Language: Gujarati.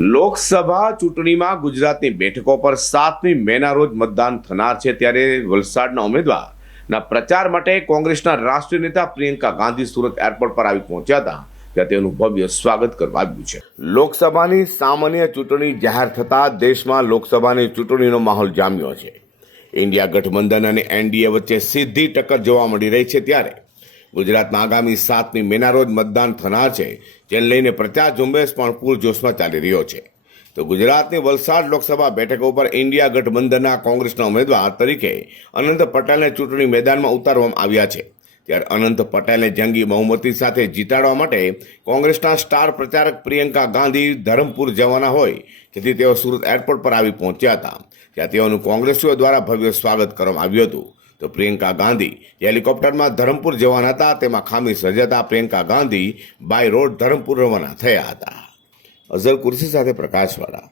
લોકસભા ચૂંટણીમાં ગુજરાતની બેઠકો પર સાતમી મેના રોજ મતદાન થનાર છે ત્યારે વલસાડના ઉમેદવારના પ્રચાર માટે કોંગ્રેસના રાષ્ટ્રીય નેતા પ્રિયંકા ગાંધી સુરત એરપોર્ટ પર આવી પહોંચ્યા હતા. ત્યાં તેનું ભવ્ય સ્વાગત કરવા આવ્યું છે. લોકસભાની સામાન્ય ચૂંટણી જાહેર થતાં દેશમાં લોકસભાની ચૂંટણીનો માહોલ જામ્યો છે. ઇન્ડિયા ગઠબંધન અને એનડીએ વચ્ચે સીધી ટક્કર જોવા મળી રહી છે ત્યારે ગુજરાતમાં આગામી સાતમી મેના રોજ મતદાન થનાર છે, જેને લઈને પ્રચાર ઝુંબેશ પણ પૂરજોશમાં ચાલી રહ્યો છે. તો ગુજરાતની વલસાડ લોકસભા બેઠકો ઉપર ઇન્ડિયા ગઠબંધનના કોંગ્રેસના ઉમેદવાર તરીકે અનંત પટેલને ચૂંટણી મેદાનમાં ઉતારવામાં આવ્યા છે. ત્યારે અનંત પટેલને જંગી બહુમતી સાથે જીતાડવા માટે કોંગ્રેસના સ્ટાર પ્રચારક પ્રિયંકા ગાંધી ધરમપુર જવાના હોય, જેથી તેઓ સુરત એરપોર્ટ પર આવી પહોંચ્યા હતા. ત્યાં તેઓનું કોંગ્રેસીઓ દ્વારા ભવ્ય સ્વાગત કરવામાં આવ્યું હતું. તો પ્રિયંકા ગાંધી જે હેલિકોપ્ટરમાં ધરમપુર જવાના હતા. તેમાં ખામી સર્જાતા પ્રિયંકા ગાંધી બાય રોડ ધરમપુર રવાના થયા હતા. અઝર કુર્સી સાથે પ્રકાશવાળા.